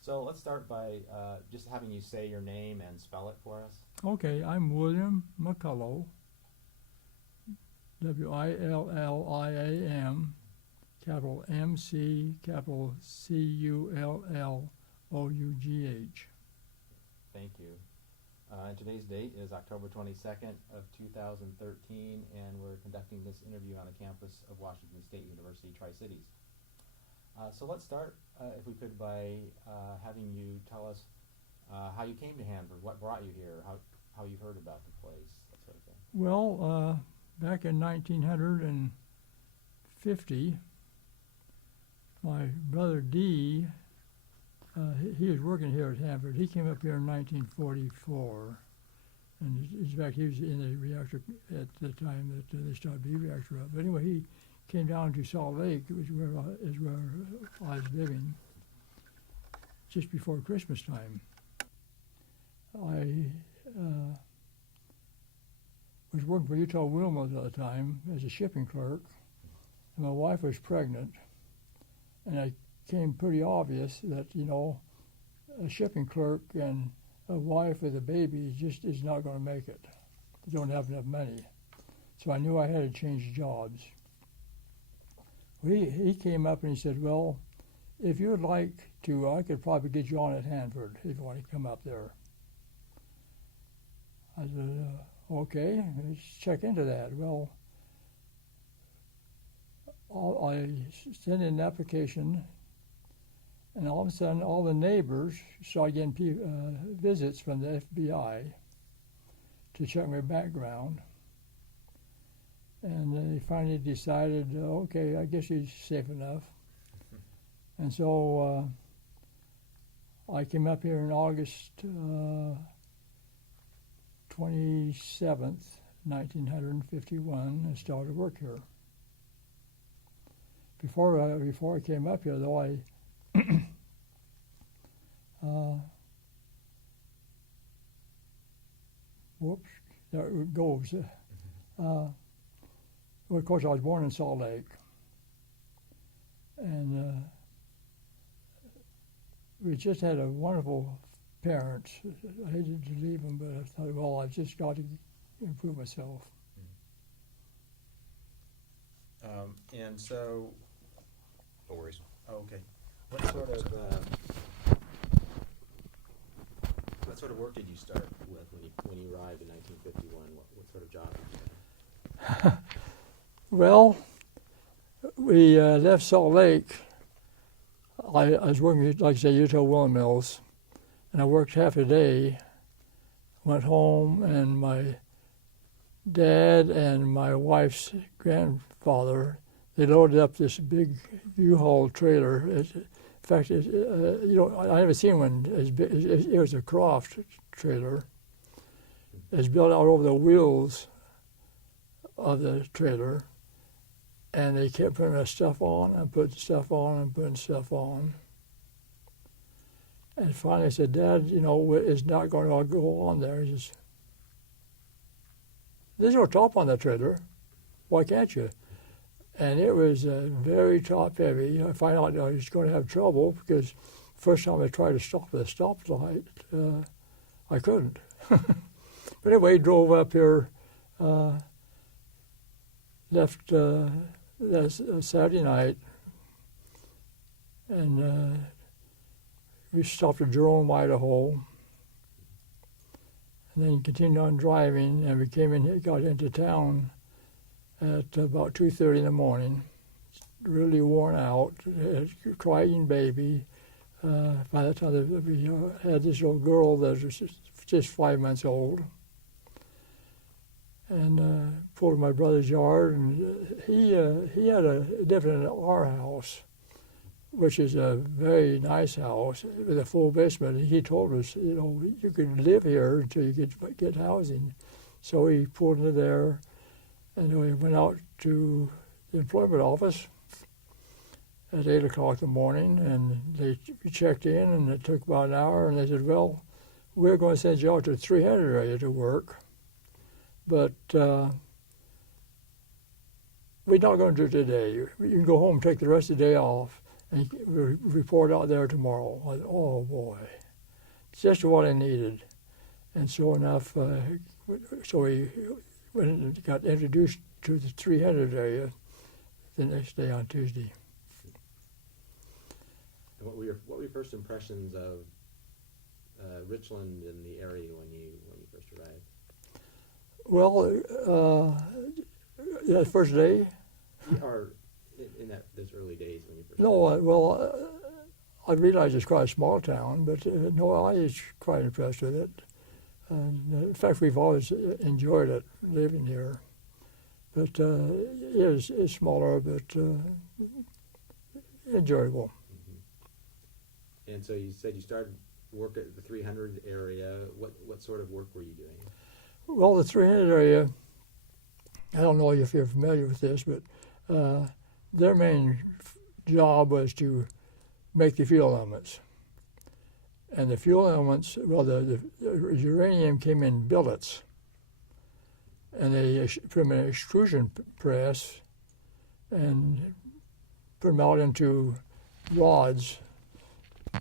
So let's start by just having you say your name and spell it for us. Okay, I'm William McCullough, William, capital MC, capital Culloughh. Thank you. Today's date is October 22nd of 2013, and we're conducting this interview on the campus of Washington State University, Tri-Cities. So let's start, if we could, by having you tell us how you came to Hanford, what brought you here, how you heard about the place, that sort of thing. Well, back in 1950, my brother D, he was working here at Hanford. He came up here in 1944, and in fact, he was in the reactor at the time that they started the reactor up. But anyway, he came down to Salt Lake, which where I was living, just before Christmas time. I was working for Utah Wheel Mills at the time as a shipping clerk, and my wife was pregnant, and it became pretty obvious that, a shipping clerk and a wife with a baby just is not going to make it. They don't have enough money. So I knew I had to change jobs. He came up and he said, well, if you would like to, I could probably get you on at Hanford if you want to come up there. I said, okay, let's check into that. Well, I sent in an application, and all of a sudden all the neighbors started getting visits from the FBI to check my background. And they finally decided, okay, I guess he's safe enough. And so I came up here in August 27th, 1951, and started work here. Before I came up here, though, I whoops, there it goes. Well, of course, I was born in Salt Lake, and we just had a wonderful parents. I hated to leave them, but I thought, well, I've just got to improve myself. And so, No worries. okay, what sort of work did you start with when you arrived in 1951? What sort of job did you have? Well, we left Salt Lake. I was working, like I say, Utah Wheel Mills, and I worked half a day, went home, and my dad and my wife's grandfather, they loaded up this big U-Haul trailer. In fact, I haven't seen one as big. It was a Croft trailer. It's built out over the wheels of the trailer, and they kept putting stuff on and putting stuff on and putting stuff on. And finally I said, Dad, it's not going to go on there. He says, there's no top on that trailer. Why can't you? And it was very top heavy. I found out I was going to have trouble because first time I tried to stop at a stoplight, I couldn't. But anyway, drove up here, left Saturday night, and we stopped at Jerome, Idaho, and then continued on driving, and we got into town at about 2:30 in the morning, really worn out, crying baby. By the time we had this little girl that was just 5 months old, and pulled in my brother's yard, and he had lived in our house, which is a very nice house with a full basement. And he told us, you could live here until you get housing. So he pulled into there, and we went out to the employment office at 8 o'clock in the morning, and they checked in, and it took about an hour, and they said, well, we're going to send you out to 300 area to work, but we're not going to do it today. You can go home and take the rest of the day off, and report out there tomorrow. I thought, oh boy, just what I needed. And so enough, so we went and got introduced to the 300 area the next day on Tuesday. And what were your first impressions of Richland and the area when you first arrived? Well, that first day? Or in those early days when you first No, I realized it's quite a small town, but no, I was quite impressed with it. And in fact, we've always enjoyed it, living here. But it's smaller, but enjoyable. Mm-hmm. And so you said you started work at the 300 area. What sort of work were you doing? Well, the 300 area, I don't know if you're familiar with this, but their main job was to make the fuel elements. And the fuel elements, well, the uranium came in billets. And they put them in an extrusion press and put them out into rods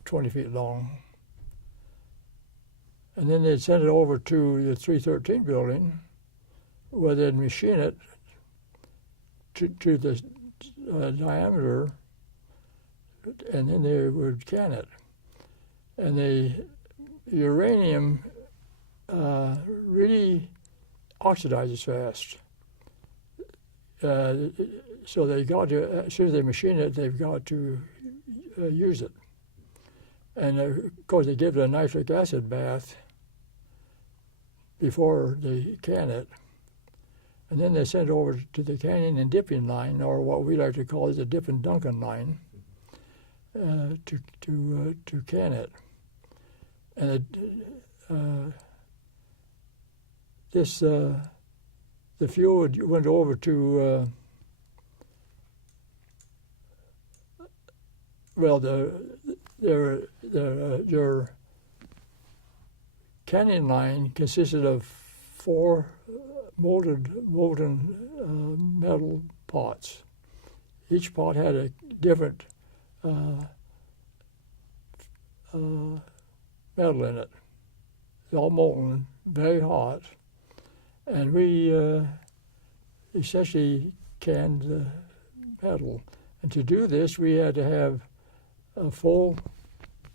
20 feet long. And then they'd send it over to the 313 building where they'd machine it to the diameter, and then they would can it. And the uranium really oxidizes fast. So they got to, as soon as they machine it, they've got to use it. And of course, they give it a nitric acid bath before they can it. And then they send it over to the canning and dipping line, or what we like to call the dip and Duncan line, to can it. And the fuel went over to your canning line consisted of 4 molten metal pots. Each pot had a different metal in it. It's all molten, very hot, and we essentially canned the metal. And to do this, we had to have full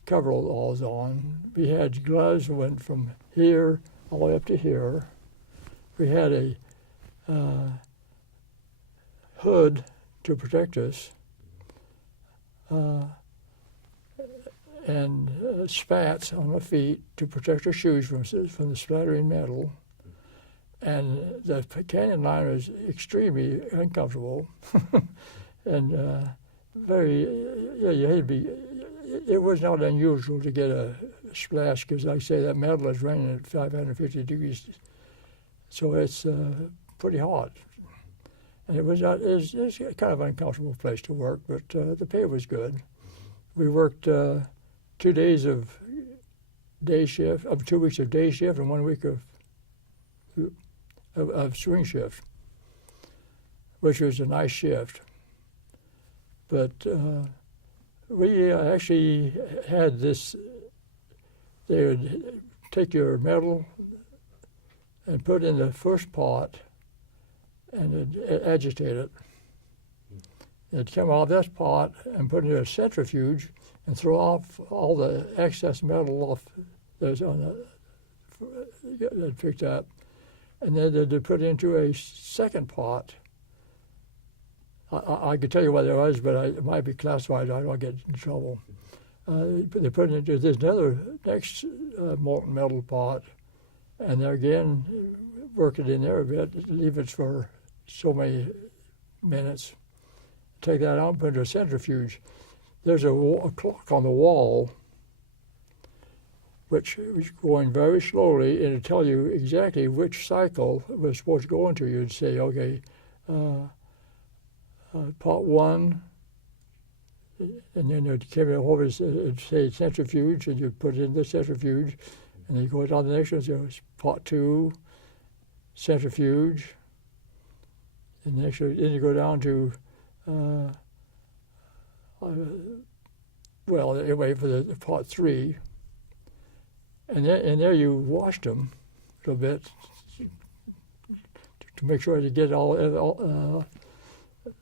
coveralls on. We had gloves that went from here all the way up to here. We had a hood to protect us, and spats on the feet to protect our shoes from the splattering metal. And the canyon line was extremely uncomfortable, and you had to be. It was not unusual to get a splash because, like I say, that metal is running at 550 degrees, so it's pretty hot. And it was kind of an uncomfortable place to work, but the pay was good. We worked 2 days of day shift, 2 weeks of day shift, and 1 week of swing shift, which was a nice shift. But we actually had this. They would take your metal and put it in the first pot and agitate it. It'd come out of this pot and put it in a centrifuge and throw off all the excess metal off that's on that picked up. And then they'd put it into a second pot. I could tell you what it was, but it might be classified. I don't get in trouble. They put it into this next molten metal pot, and there again, work it in there a bit, leave it for so many minutes. Take that out and put it into a centrifuge. There's a clock on the wall which was going very slowly, and it'd tell you exactly which cycle it was supposed to go into. You'd say, okay, pot 1, and then it came over, it'd say centrifuge, and you'd put it in the centrifuge, and then you go down the next one, so it's pot 2, centrifuge, and then you go down to well, anyway, for the pot 3. And there you washed them a little bit to make sure you get all the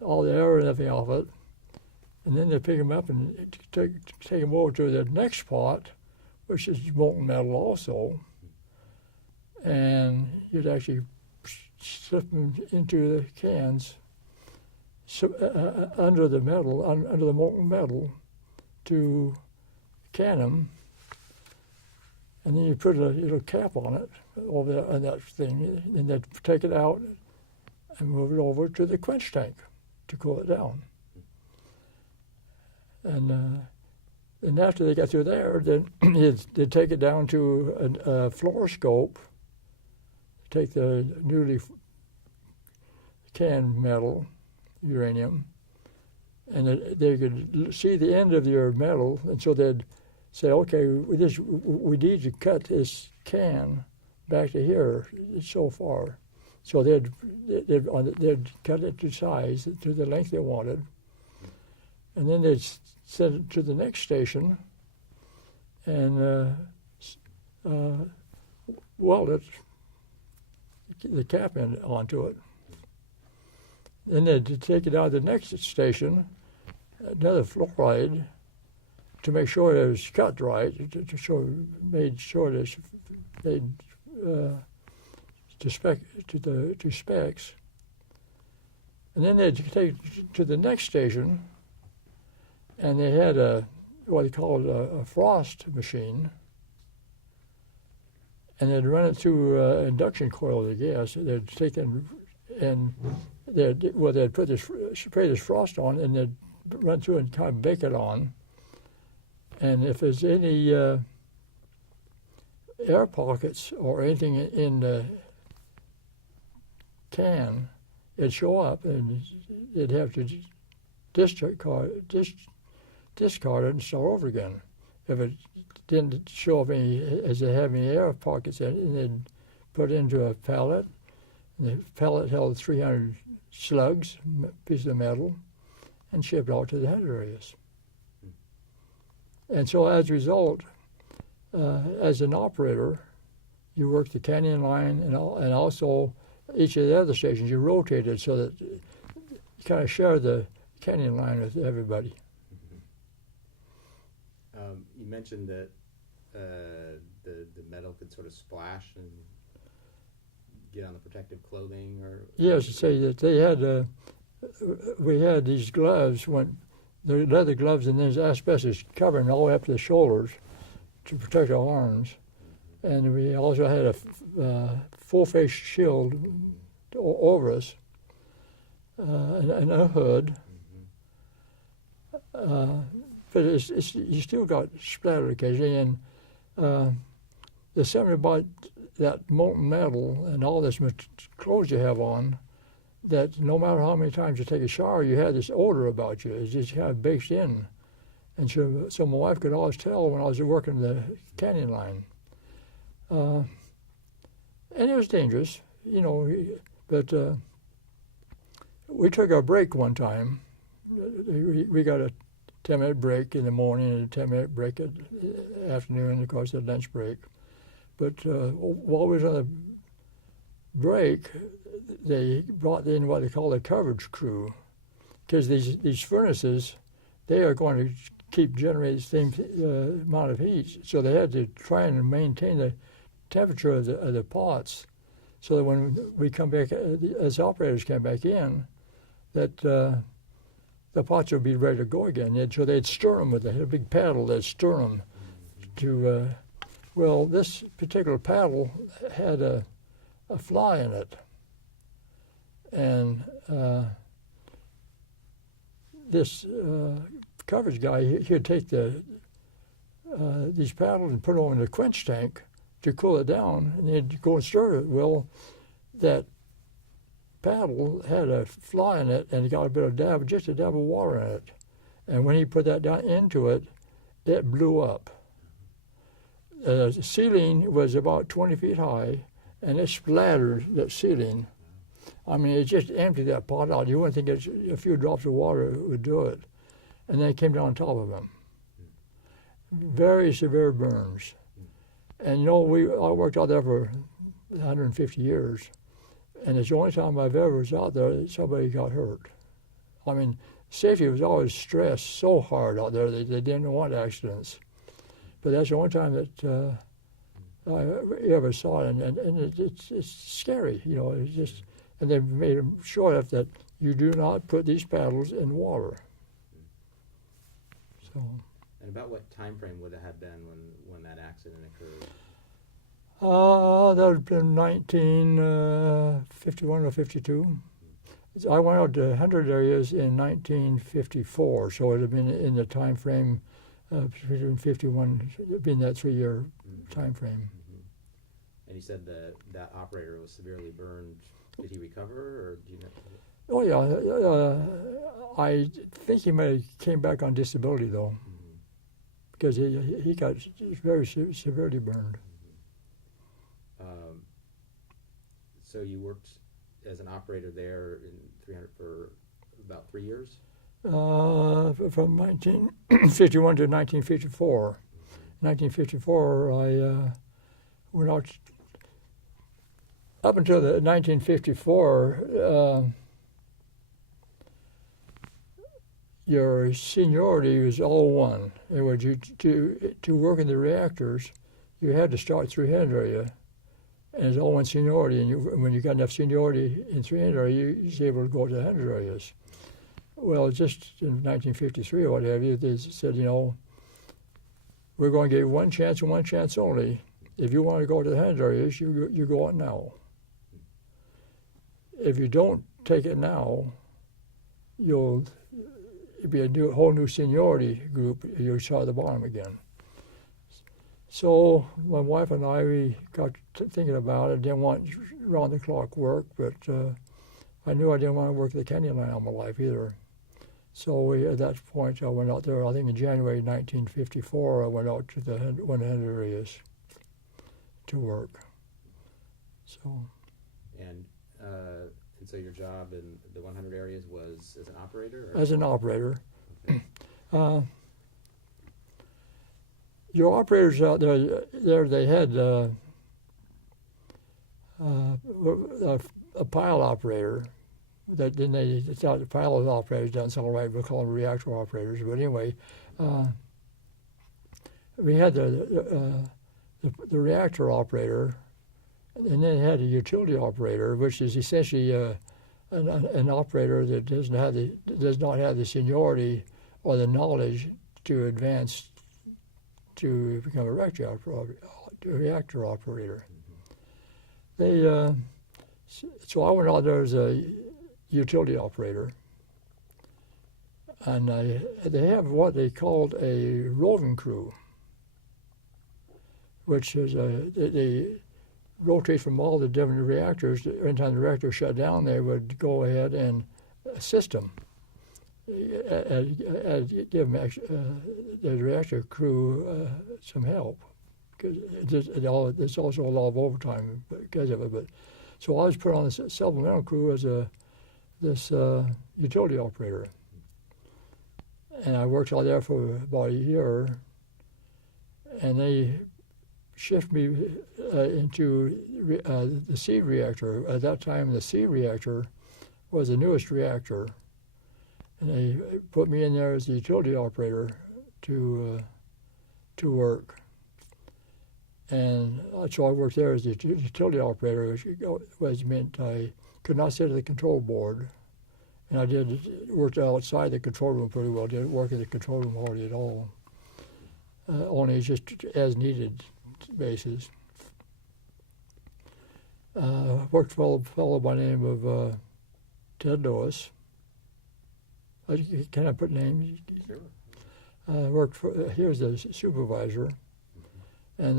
air and everything off it. And then they pick them up and take them over to the next pot, which is molten metal also. And you'd actually slip them into the cans under the metal, under the molten metal, to can them. And then you put a little cap on it, over there, on that thing, and they'd take it out and move it over to the quench tank to cool it down. And after they got through there, then they'd take it down to a fluoroscope, take the newly canned metal, uranium, and they could see the end of your metal, and so they'd say, okay, we need to cut this can back to here so far. So they'd cut it to size, to the length they wanted, and then they'd send it to the next station and weld it, the cap end onto it. Then they'd take it out of the next station, another fluoride, to make sure it was cut right, made sure that they to specs. And then they'd take it to the next station, and they had what they called a frost machine, and they'd run it through an induction coil of gas. They'd take them and they'd put spray this frost on, and they'd run through and kind of bake it on. And if there's any air pockets or anything in the can, it'd show up, and they'd have to discard it and start over again. If it didn't show up as they have any air pockets in it, and they'd put it into a pallet, and the pallet held 300 slugs, pieces of metal, and shipped out to the head areas. And so as a result, as an operator, you worked the canyon line and also each of the other stations. You rotated so that you kind of share the canyon line with everybody. You mentioned that the metal could sort of splash and get on the protective clothing, or yes, to say that they had we had these gloves, the leather gloves, and then asbestos covering all the way up to the shoulders to protect our arms, and we also had a full face shield over us and a hood. But you still got splattered occasionally, and there's something about that molten metal and all this clothes you have on that no matter how many times you take a shower, you had this odor about you. It's just kind of baked in. And so my wife could always tell when I was working the canyon line. And it was dangerous, but we took our break one time. We got a 10-minute break in the morning and a 10-minute break at the afternoon, and of course the lunch break. But while we was on the break, they brought in what they call a coverage crew, because these furnaces, they are going to keep generating the same amount of heat. So they had to try and maintain the temperature of the pots, so that when we come back, as operators came back in, that the pots would be ready to go again. And so they'd stir them with a big paddle. They'd stir them to, well, this particular paddle had a fly in it. And this coverage guy, he'd take these paddles and put them in the quench tank to cool it down, and they'd go and stir it. Well, that paddle had a fly in it, and it got just a dab of water in it. And when he put that down into it, it blew up. The ceiling was about 20 feet high, and it splattered that ceiling. I mean, it just emptied that pot out. You wouldn't think a few drops of water would do it. and then it came down on top of him. Very severe burns. And I worked out there for 150 years, and it's the only time I've ever was out there that somebody got hurt. I mean, safety was always stressed so hard out there that they didn't want accidents. But that's the only time that I ever saw it, and it's scary, It's just, and they've made it sure enough that you do not put these paddles in water. So. And about what time frame would it have been when that accident occurred? That would have been 1951 or 52. I went out to 100 areas in 1954, so it would have been in the time frame between 51, being that 3-year time frame. Mm-hmm. And you said that operator was severely burned. Did he recover, or do you know? Oh yeah, I think he may have came back on disability though, because he got very severely burned. So you worked as an operator there in 300 for about 3 years? From 1951 to 1954. 1954, I went out. Up until the 1954, your seniority was all one. In other words, to work in the reactors, you had to start 300 area, and it's all one seniority. And when you got enough seniority in 300 area, you was able to go to 100 areas. Well, just in 1953 or what have you, they said, we're going to give you one chance and one chance only. If you want to go to the 100 areas, you go on now. If you don't take it now, you'll be a whole new seniority group. You'll start at the bottom again. So my wife and I, we got thinking about it. Didn't want round-the-clock work, but I knew I didn't want to work the canyon line all my life either. So at that point, I went out there. I think in January 1954, I went out to the 100 areas to work. And so your job in the 100 areas was as an operator? Or? As an operator. Okay. Your operators out there they had a pile operator. That then they thought the pile operators doesn't sound right. We'll call them reactor operators. But anyway, we had the reactor operator, and then had a utility operator, which is essentially an operator that does not have the seniority or the knowledge to advance to become a reactor operator. So I went out there as a utility operator, and they have what they called a roving crew, which is they rotate from all the different reactors. Anytime the reactor shut down, they would go ahead and assist them, give them the reactor crew some help, because there's also a lot of overtime because of it. But so I was put on the supplemental crew as this utility operator, and I worked out there for about a year, and they shift me into the C reactor. At that time, the C reactor was the newest reactor, and they put me in there as the utility operator to work. And so I worked there as the utility operator, which meant I could not sit at the control board, and I worked outside the control room pretty well. Didn't work in the control room hardly at all. Only just as needed basis. Worked for a fellow by the name of Ted Lewis. Can I put names? Sure. Worked for. He was the supervisor, and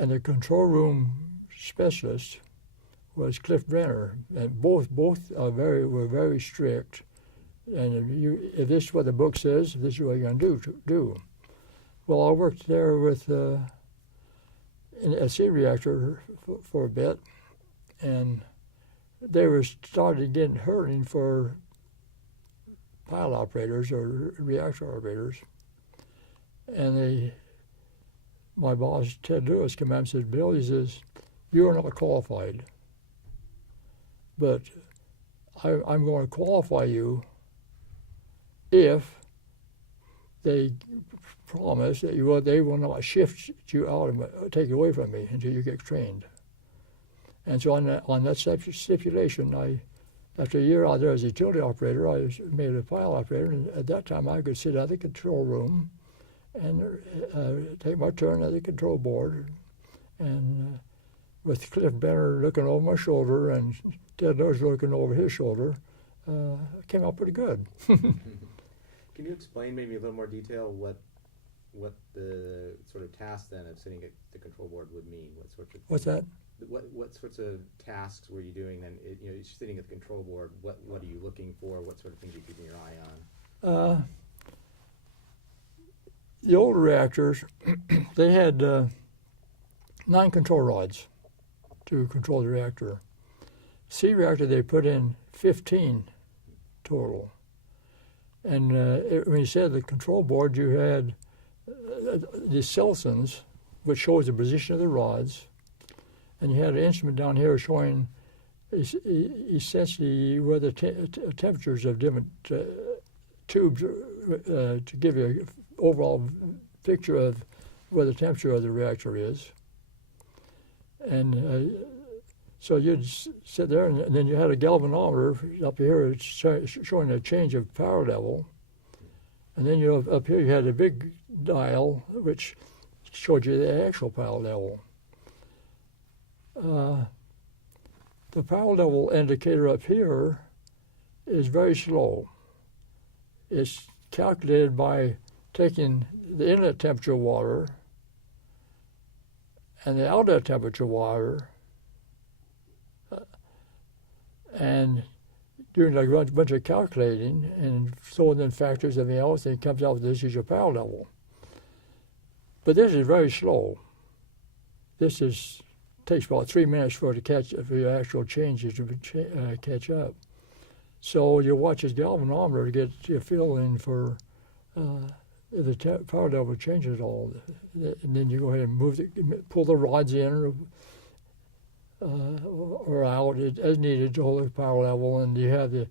the control room specialist was Cliff Brenner, and both were very strict. And if this is what the book says, this is what you're going to do. Well, I worked there with in a C reactor for a bit, and they started getting hurting for pilot operators or reactor operators. And my boss, Ted Lewis, came out and said, Bill, he says, you are not qualified, but I'm going to qualify you if they promise that they will not shift you out and take you away from me until you get trained. And so on that stipulation, after a year out there as a utility operator, I was made a pilot operator, and at that time I could sit at the control room and take my turn at the control board, and with Cliff Benner looking over my shoulder and Ted Lewis looking over his shoulder, it came out pretty good. Can you explain maybe a little more detail what the sort of task then of sitting at the control board would mean? What sorts of What's that? What sorts of tasks were you doing then? You're sitting at the control board. What are you looking for? What sort of things are you keeping your eye on? The older reactors, they had 9 control rods to control the reactor. C reactor, they put in 15 total. And when you said the control board, you had the Celsons, which shows the position of the rods, and you had an instrument down here showing essentially where the temperatures of different tubes to give you an overall picture of where the temperature of the reactor is. And so you'd sit there, and then you had a galvanometer up here showing a change of power level. And then up here you had a big dial which showed you the actual power level. The power level indicator up here is very slow. It's calculated by taking the inlet temperature water and the outlet temperature water and doing like a bunch of calculating and throwing in factors and everything else, and it comes out with this is your power level. But this is very slow. This takes about 3 minutes for your actual changes to catch up. So you watch this galvanometer to get your feeling for the power level changes all, and then you go ahead and pull the rods in or out as needed to hold the power level, and you have the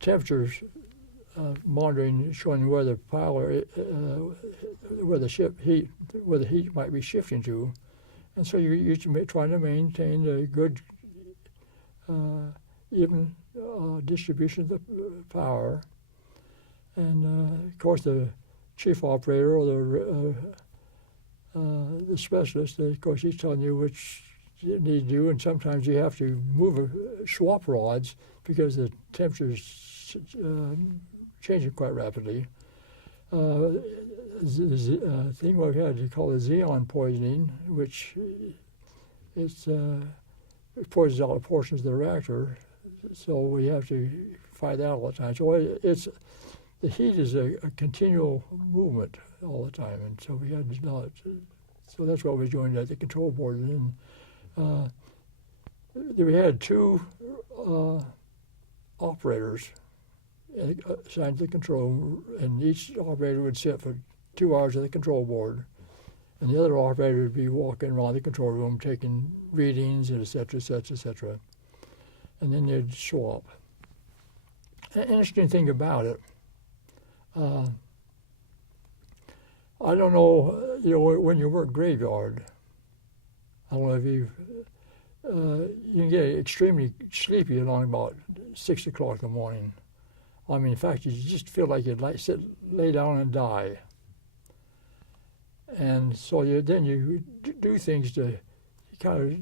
temperatures monitoring showing where the power, where the heat might be shifting to, and so you're trying to maintain a good even distribution of the power. And of course, the chief operator or the specialist, of course, he's telling you which you need to do, and sometimes you have to swap rods because the temperature's changing quite rapidly. The thing we had to call the xenon poisoning, which it poisons all the portions of the reactor, so we have to fight that all the time. So the heat is a continual movement all the time, and so we had to know it. So that's what we joined at the control board. And we had 2 operators assigned to the control, and each operator would sit for 2 hours at the control board, and the other operator would be walking around the control room taking readings, and et cetera, et cetera, et cetera. And then they'd swap. An interesting thing about it, I don't know, when you work graveyard, I don't know if you can get extremely sleepy along about 6 o'clock in the morning. I mean, in fact, you just feel like you'd lay down and die. And so then you do things to kind of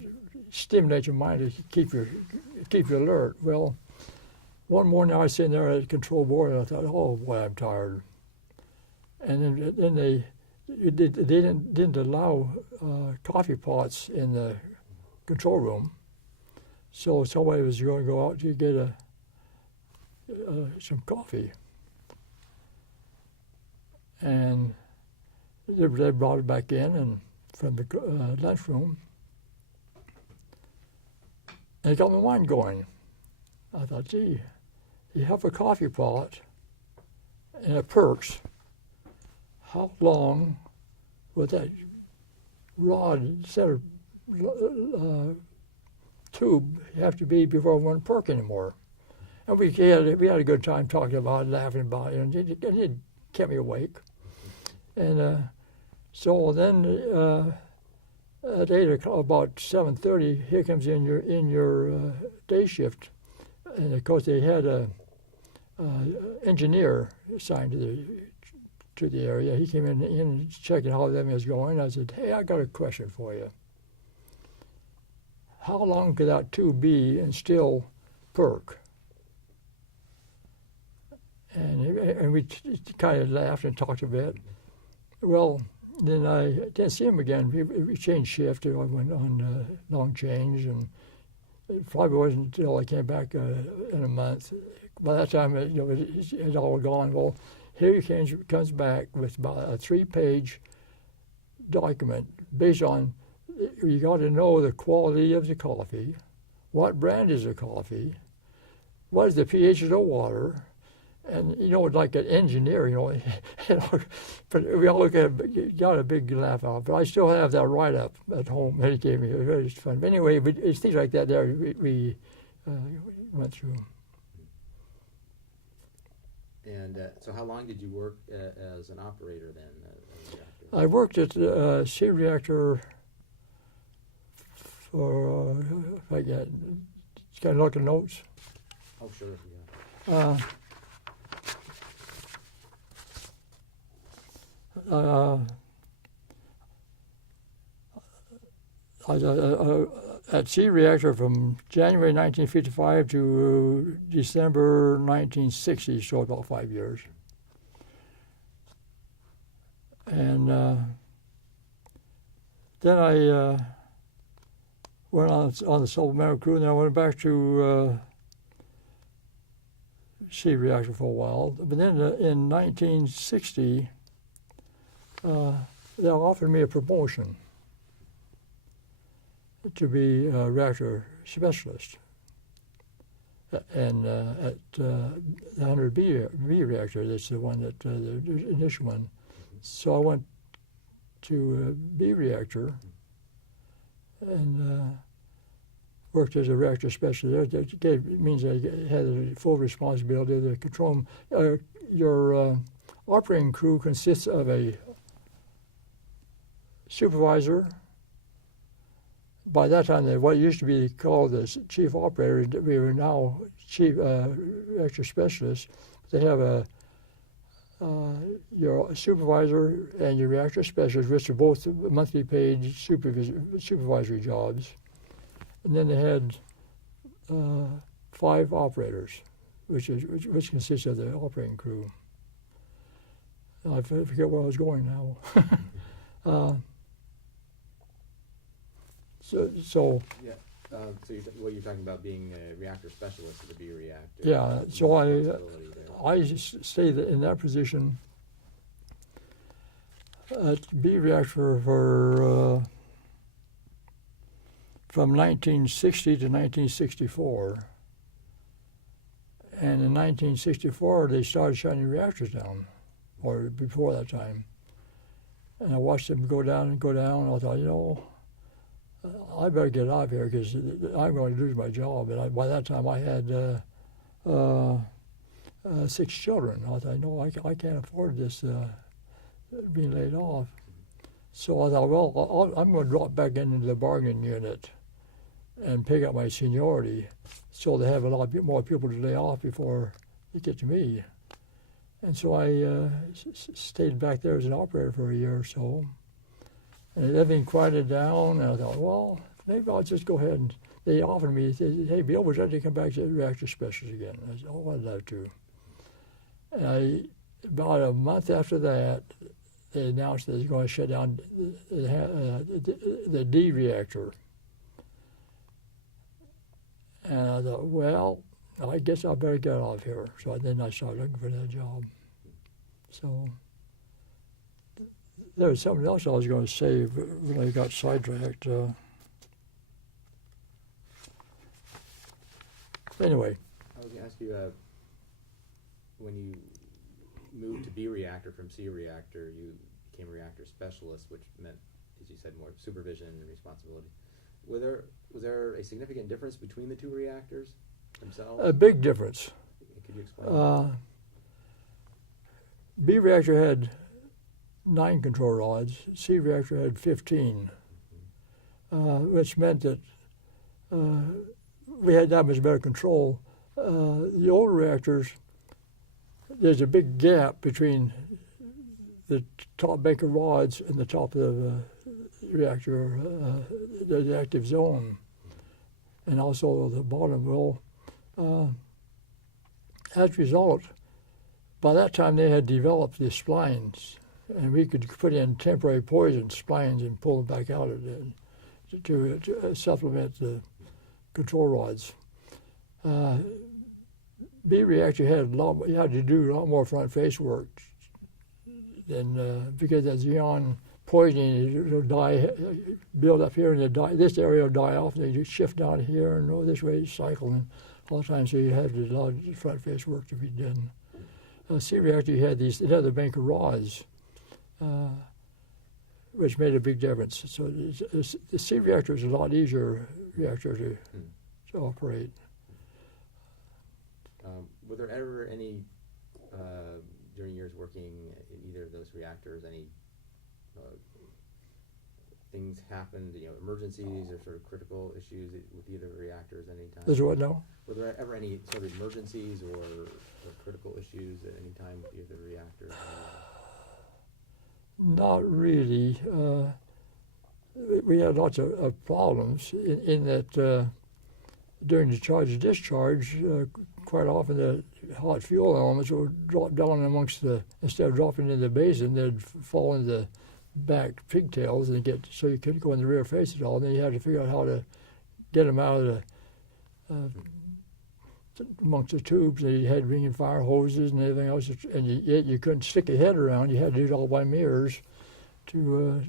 stimulate your mind to keep you alert. Well, one morning I was sitting there at the control board, and I thought, oh boy, I'm tired. And then they didn't allow coffee pots in the control room, so somebody was going to go out to get some coffee, and they brought it back in and from the lunchroom, and it got my mind going. I thought, gee, you have a coffee pot and it perks. How long would that rod center tube have to be before it wouldn't perk anymore? And we had a good time talking about it, laughing about it, and it kept me awake. And so then at 8 o'clock, about 7:30, here comes in your day shift, and of course they had a engineer assigned to the area. He came in checking how everything was going. I said, "Hey, I got a question for you. How long could that tube be and still perk?" And we kind of laughed and talked a bit. Well, then I didn't see him again. We changed shift. I went on long change, and it probably wasn't until I came back in a month. By that time, it had all gone. Well, here he comes back with about a 3-page document based on, you got to know the quality of the coffee, what brand is the coffee, what is the pH of the water, and like an engineer, but we all got a big laugh out. But I still have that write-up at home that he gave me. It was very fun. But anyway, it's things like that there we went through. And so how long did you work as an operator then? As a reactor? I worked at the C reactor for, if I get, can I look at notes? Oh, sure, yeah. At C reactor from January 1955 to December 1960, so about 5 years. And then I went on the supplemental crew, and then I went back to C reactor for a while. But then in 1960, they offered me a promotion to be a reactor specialist, and at the 100B reactor, that's the one that the initial one. So I went to B reactor and worked as a reactor specialist. That means I had a full responsibility to control them. Your operating crew consists of a supervisor. By that time, what used to be called the chief operator, we were now chief reactor specialists. They have your supervisor and your reactor specialist, which are both monthly paid supervisory jobs. And then they had 5 operators, which consists of the operating crew. I forget where I was going now. So yeah. So you're talking about being a reactor specialist at the B reactor. Yeah. So I stayed in that position at B reactor for from 1960 to 1964. And in 1964, they started shutting reactors down, or before that time. And I watched them go down and go down. And I thought, I better get out of here because I'm going to lose my job. And by that time, I had 6 children. I thought, I can't afford this being laid off. So I thought, well, I'm going to drop back into the bargaining unit and pick up my seniority so they have a lot more people to lay off before they get to me. And so I stayed back there as an operator for a year or so. And everything quieted down, and I thought, well, maybe I'll just go ahead. And they offered me, they said, "Hey, Bill, would you like to come back to the reactor specialist again?" I said, "Oh, I'd love to." And about a month after that, they announced that they were going to shut down the D reactor. And I thought, well, I guess I better get out of here. So then I started looking for that job. So there was something else I was going to say when I got sidetracked. Anyway. I was going to ask you, when you moved to B reactor from C reactor, you became a reactor specialist, which meant, as you said, more supervision and responsibility. Was there a significant difference between the two reactors themselves? A big difference. Could you explain? B reactor had 9 control rods. C reactor had 15, which meant that we had that much better control. The old reactors, there's a big gap between the top bank of rods and the top of the reactor, the active zone, and also the bottom. Well, as a result, by that time they had developed the splines, and we could put in temporary poison splines and pull them back out to supplement the control rods. B reactor you had to do a lot more front face work than because as ion poisoning, it'll build up here and it'll die. This area will die off, and then you shift down here and go this way, cycling all the time. So you had a lot of front face work to be done. C reactor, you had another bank of rods, which made a big difference. So the C reactor is a lot easier reactor to operate. Were there ever any, during years working in either of those reactors, any things happened, emergencies or sort of critical issues with either reactors at any time? There's what now? Were there ever any sort of emergencies or critical issues at any time with either reactor? Not really. We had lots of problems in that during the charge-discharge, quite often the hot fuel elements would drop down amongst instead of dropping in the basin, they'd fall into the back pigtails and so you couldn't go in the rear face at all. And then you had to figure out how to get them out of amongst the tubes. And you had ringing fire hoses and everything else, and you couldn't stick a head around. You had to do it all by mirrors to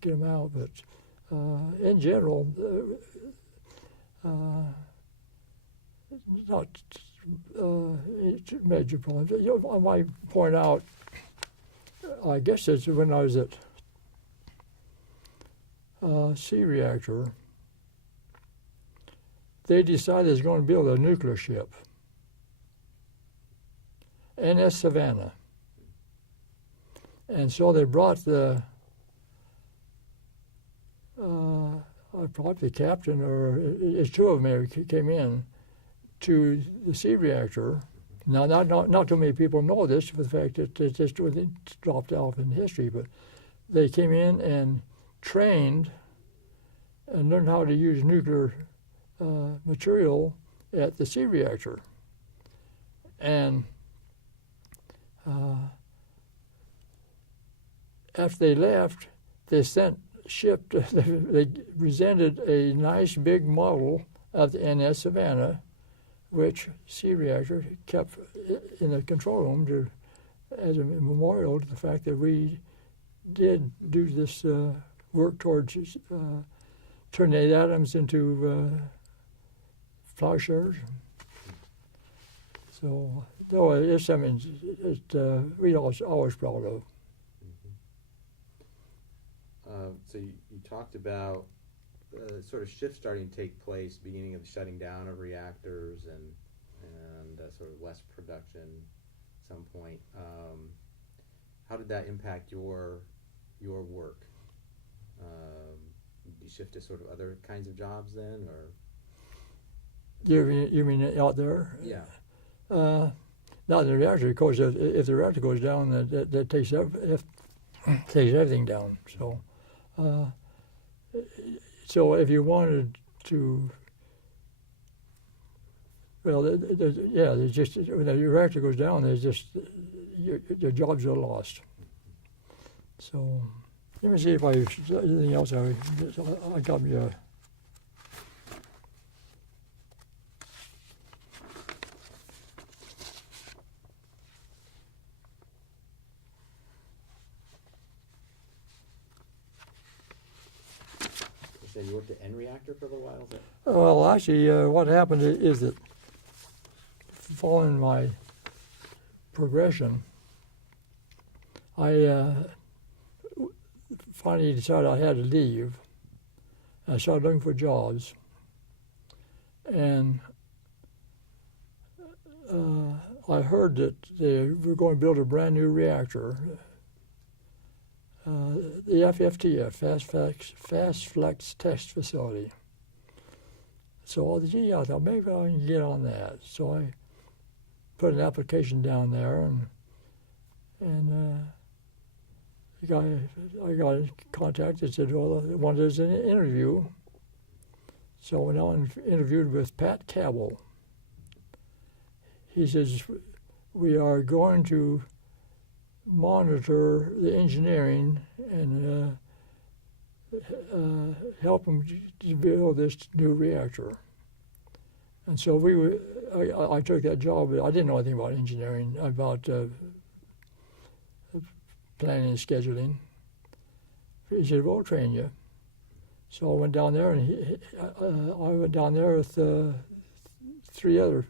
get them out. But in general, not major problems. I might point out, I guess it's when I was at C reactor, they decided they was going to build a nuclear ship, NS Savannah. And so they brought probably the captain, or it's 2 of them came in to the C reactor. Now, not too many people know this for the fact that it just dropped off in history, but they came in and trained and learned how to use nuclear material at the C reactor. And after they left, they they presented a nice big model of the NS Savannah, which C reactor kept in the control room as a memorial to the fact that we did do this work towards turning the atoms into plowshares. So, though it's something we always proud of. So you talked about sort of shift starting to take place, beginning of the shutting down of reactors and sort of less production at some point. How did that impact your work? Did you shift to sort of other kinds of jobs then, or? You mean out there? Yeah. Not the reactor, because if the reactor goes down, that takes everything down. So if you wanted to, well, there's just when the reactor goes down, there's just your jobs are lost. So let me see if anything else I got me a. You worked at N reactor for a little while? Well, actually, what happened is that following my progression, I finally decided I had to leave. I started looking for jobs, and I heard that they were going to build a brand new reactor, the FFTF, Fast Flex Test Facility. So gee, I thought maybe I can get on that. So I put an application down there, and I got in contact and said, well, I wanted an interview. So I went on and interviewed with Pat Cabell. He says, we are going to monitor the engineering and help them to build this new reactor. And so I took that job. I didn't know anything about engineering, about planning and scheduling. He said, we'll train you. So I went down there, and I went down there with 3 other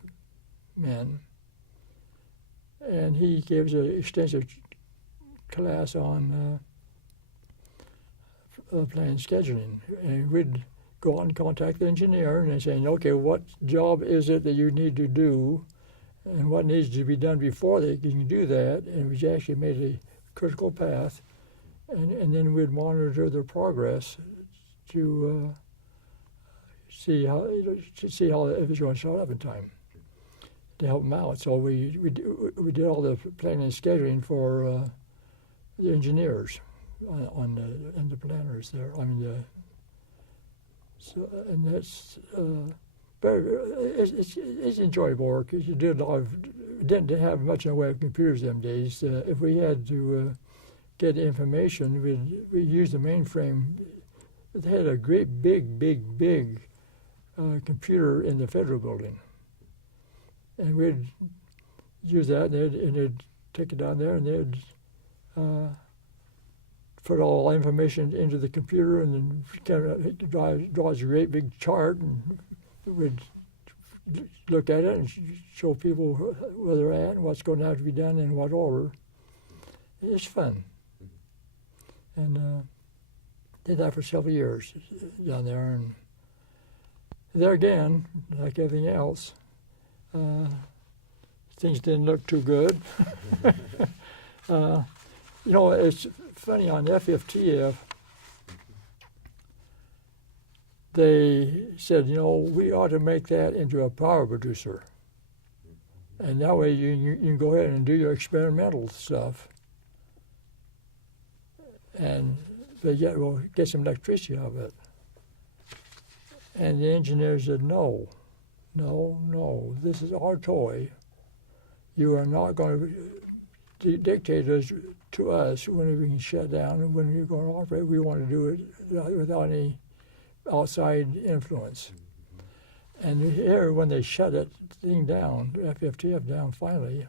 men, and he gave us an extensive class on planning and scheduling. And we'd go out and contact the engineer, and they're saying, okay, what job is it that you need to do, and what needs to be done before they can do that, and we actually made a critical path, and then we'd monitor their progress to see how if it's going to start up in time to help them out. So we did all the planning and scheduling for the engineers and the planners there. I mean, and that's it's enjoyable work. You didn't have much in the way of computers them days. If we had to get information, we used the mainframe. It had a great big computer in the federal building, and we'd use that, and they'd take it down there, and they'd put all the information into the computer, and then kind of draws a great big chart, and we'd look at it and show people where they're at and what's going to have to be done in what order. It's fun, and did that for several years down there, and there again, like everything else, things didn't look too good. It's funny, on FFTF, they said, we ought to make that into a power producer. And that way you can go ahead and do your experimental stuff, and get some electricity out of it. And the engineer said, no, this is our toy. You are not going to dictate to us when we can shut down and when we're going to operate. We want to do it without any outside influence. And here, when they shut that thing down, FFTF down finally,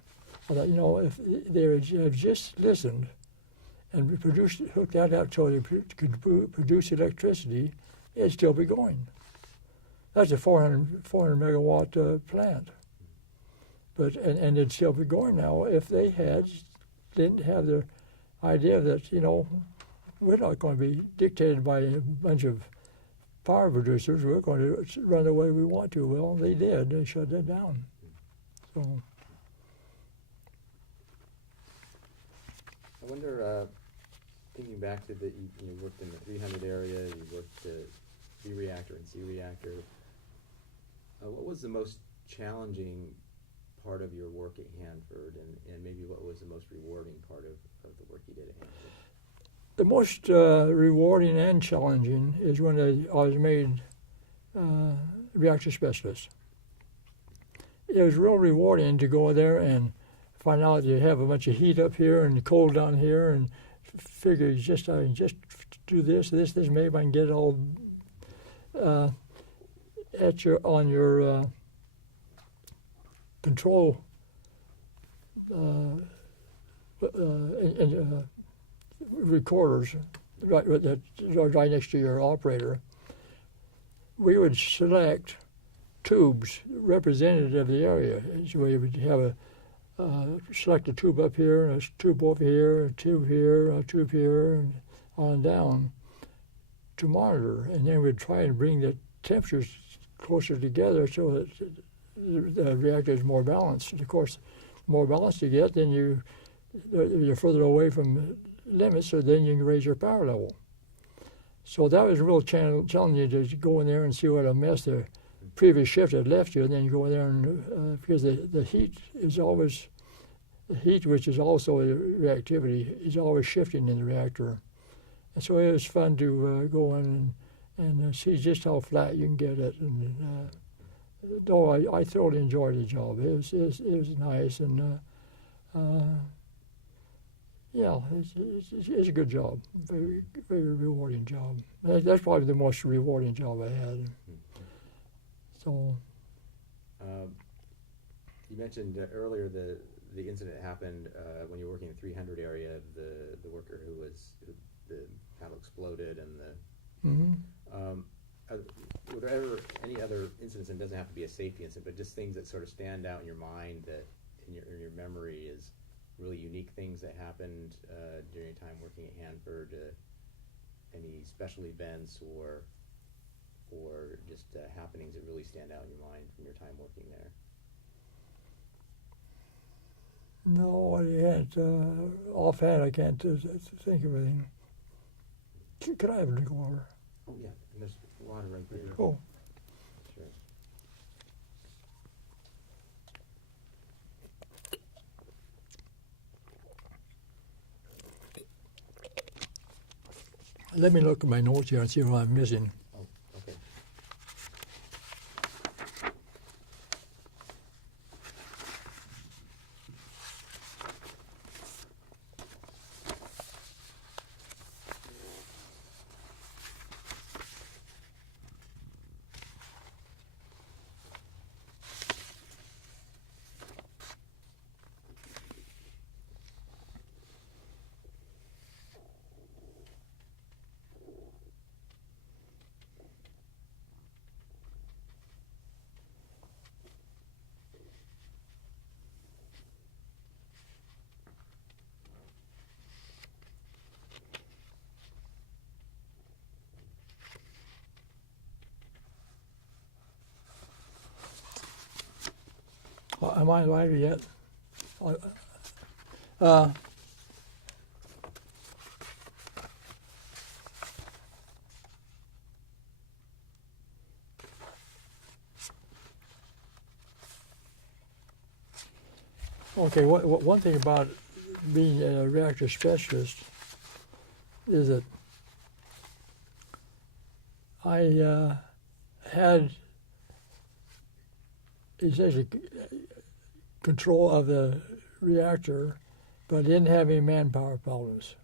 I thought, if they had just listened and hooked that up so they could produce electricity, it'd still be going. That's a 400 megawatt plant, but and it'd still be going now if they didn't have the idea that we're not going to be dictated by a bunch of power producers. We're going to run the way we want to. Well, they did. They shut that down. So I wonder, thinking back to you worked in the 300 area, you worked at B reactor and C reactor. What was the most challenging part of your work at Hanford, and maybe what was the most rewarding part of the work you did at Hanford? The most rewarding and challenging is when I was made reactor specialist. It was real rewarding to go there and find out you have a bunch of heat up here and cold down here, and figure I can just do this, maybe I can get it all on your control recorders right next to your operator. We would select tubes representative of the area. So we would have select a tube up here, and a tube over here, a tube here, a tube here, and on down to monitor. And then we'd try and bring the temperatures closer together so that the reactor is more balanced. And of course, the more balanced you get, then you're further away from limits, so then you can raise your power level. So that was real challenging to go in there and see what a mess the previous shift had left you, and then you go in there and because the heat is always, the heat which is also a reactivity is always shifting in the reactor. And so it was fun to go in and see just how flat you can get it. And I thoroughly enjoyed the job. It was nice, and yeah, it's a good job. Very, very rewarding job. That's probably the most rewarding job I had. So. You mentioned earlier the incident happened when you were working in the 300 area. The worker who the panel exploded, and were there ever any other incidents? And it doesn't have to be a safety incident, but just things that sort of stand out in your mind, that in your memory is really unique things that happened during your time working at Hanford. Any special events or just happenings that really stand out in your mind from your time working there? No, I can't. Offhand, I can't think of anything. Could I have a drink of water? Oh, yeah, and there's water right there. Oh. Sure. Let me look at my notes here and see what I'm missing. Oh, okay. Am I live yet? Okay, one thing about being a reactor specialist is that I had essentially control of the reactor, but didn't have any manpower problems.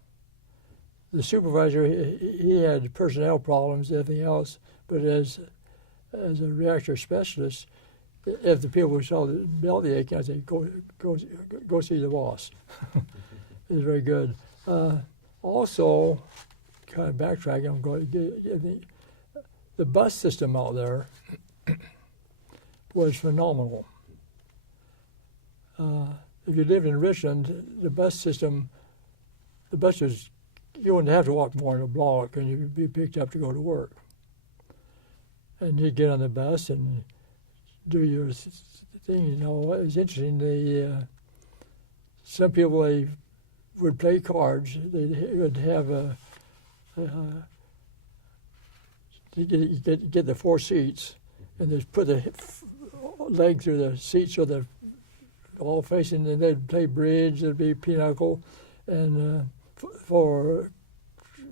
The supervisor, he had personnel problems, everything else, but as a reactor specialist, if the people saw the belly ache, I'd say, go see the boss. It was very good. Also, kind of backtracking, I'm going to the bus system out there was phenomenal. If you lived in Richland, the buses, you wouldn't have to walk more than a block, and you'd be picked up to go to work. And you'd get on the bus and do your thing. You know, it was interesting. Some people, they would play cards. They would have get the 4 seats, and they'd put the leg through the seat so they're all facing, and they'd play bridge. There'd be pinochle, and for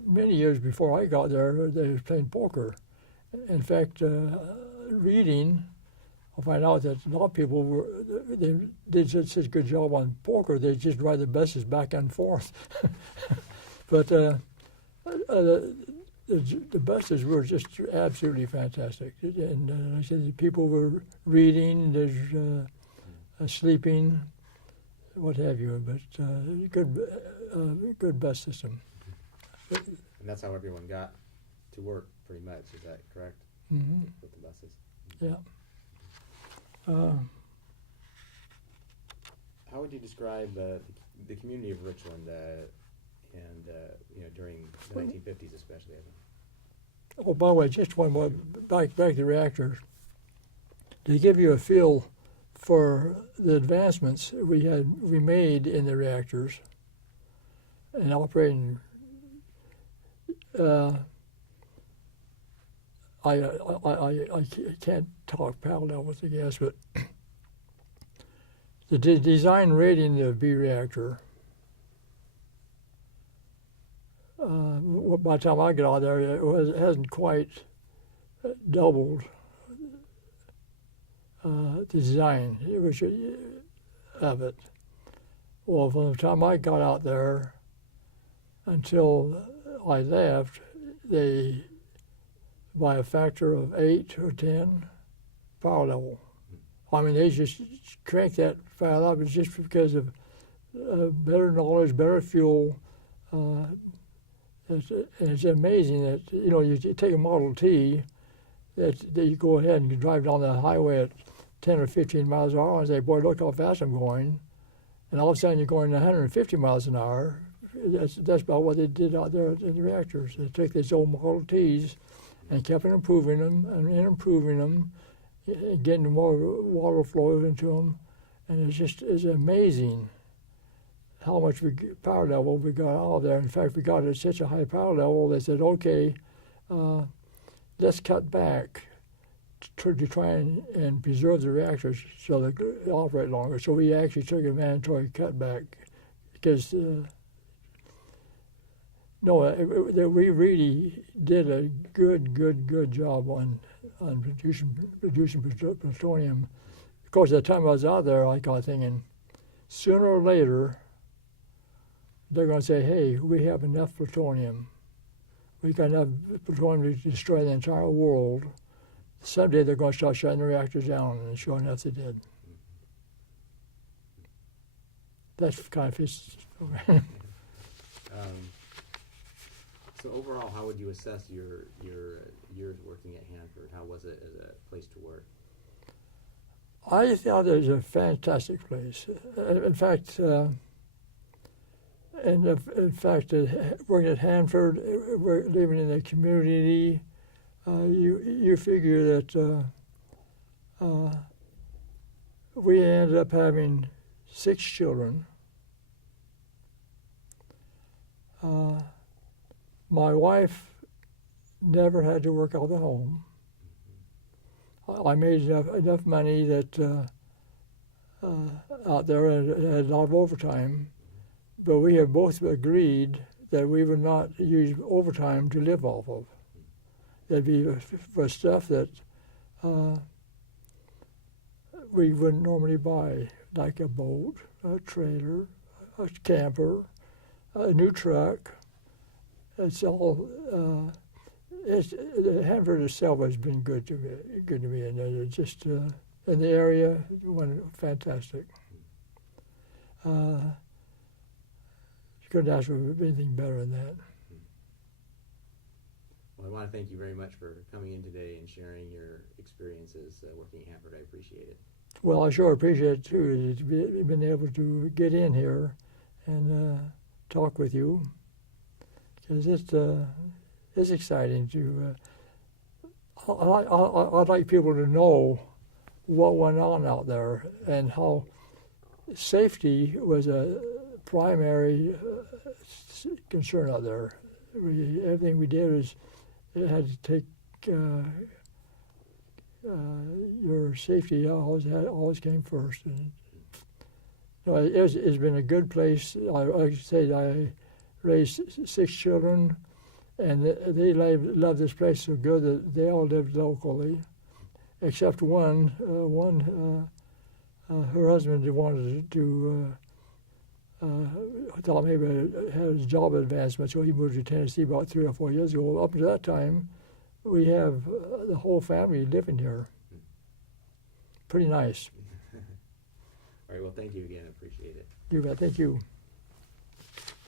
many years before I got there, they was playing poker. In fact, reading, I find out that a lot of people they did such a good job on poker, they just ride the buses back and forth. But the buses were just absolutely fantastic. And I said the people were reading, there's sleeping, what have you, but good bus system. And that's how everyone got to work, pretty much. Is that correct? Mm-hmm. With the buses. Yeah. how would you describe the community of Richland and during the 1950s especially? I think. Oh, by the way, just one more, back to the reactors. To give you a feel for the advancements we made in the reactors and operating, I can't talk parallels, I guess, but the design rating of B reactor, by the time I got out there, it hasn't quite doubled the design of it. Well, from the time I got out there until I left, they, by a factor of 8 or 10, power level. I mean, they just cranked that file up just because of better knowledge, better fuel. It's amazing that, you take a Model T, that you go ahead and you drive down the highway at 10 or 15 miles an hour and say, boy, look how fast I'm going. And all of a sudden you're going 150 miles an hour. That's about what they did out there in the reactors. They took these old Model Ts and kept improving them and improving them, getting more water flow into them. And it's amazing how much power level we got out of there. In fact, we got at such a high power level, they said, okay, let's cut back to try and preserve the reactors so they operate longer. So we actually took a mandatory cutback because, we really did a good job on producing plutonium. Of course, at the time I was out there, I got thinking, sooner or later, they're going to say, hey, we have enough plutonium. We got enough plutonium to destroy the entire world. Someday they're going to start shutting the reactors down, and sure enough, they did. That's kind of fits. So overall, how would you assess your years working at Hanford? How was it as a place to work? I thought it was a fantastic place. In fact, working at Hanford, living in the community, you figure that we ended up having 6 children. My wife never had to work out of the home. I made enough money that out there and had a lot of overtime, but we have both agreed that we would not use overtime to live off of. That'd be for stuff that we wouldn't normally buy, like a boat, a trailer, a camper, a new truck. It's all. Hanford itself has been good to me, and it's just in the area, fantastic. You couldn't ask for anything better than that. Well, I want to thank you very much for coming in today and sharing your experiences working at Hanford. I appreciate it. Well, I sure appreciate it too, to be been able to get in here and talk with you, because it's exciting to. I'd like people to know what went on out there and how safety was a primary concern out there. Everything we did was it had to take your safety always came first. And, it's been a good place. Like I said, I raised 6 children, and they loved this place so good that they all lived locally, except one. Her husband wanted to thought maybe had his job advancement, so he moved to Tennessee about 3 or 4 years ago. Up to that time, we have the whole family living here. Pretty nice. All right, well, thank you again. I appreciate it. You bet. Thank you.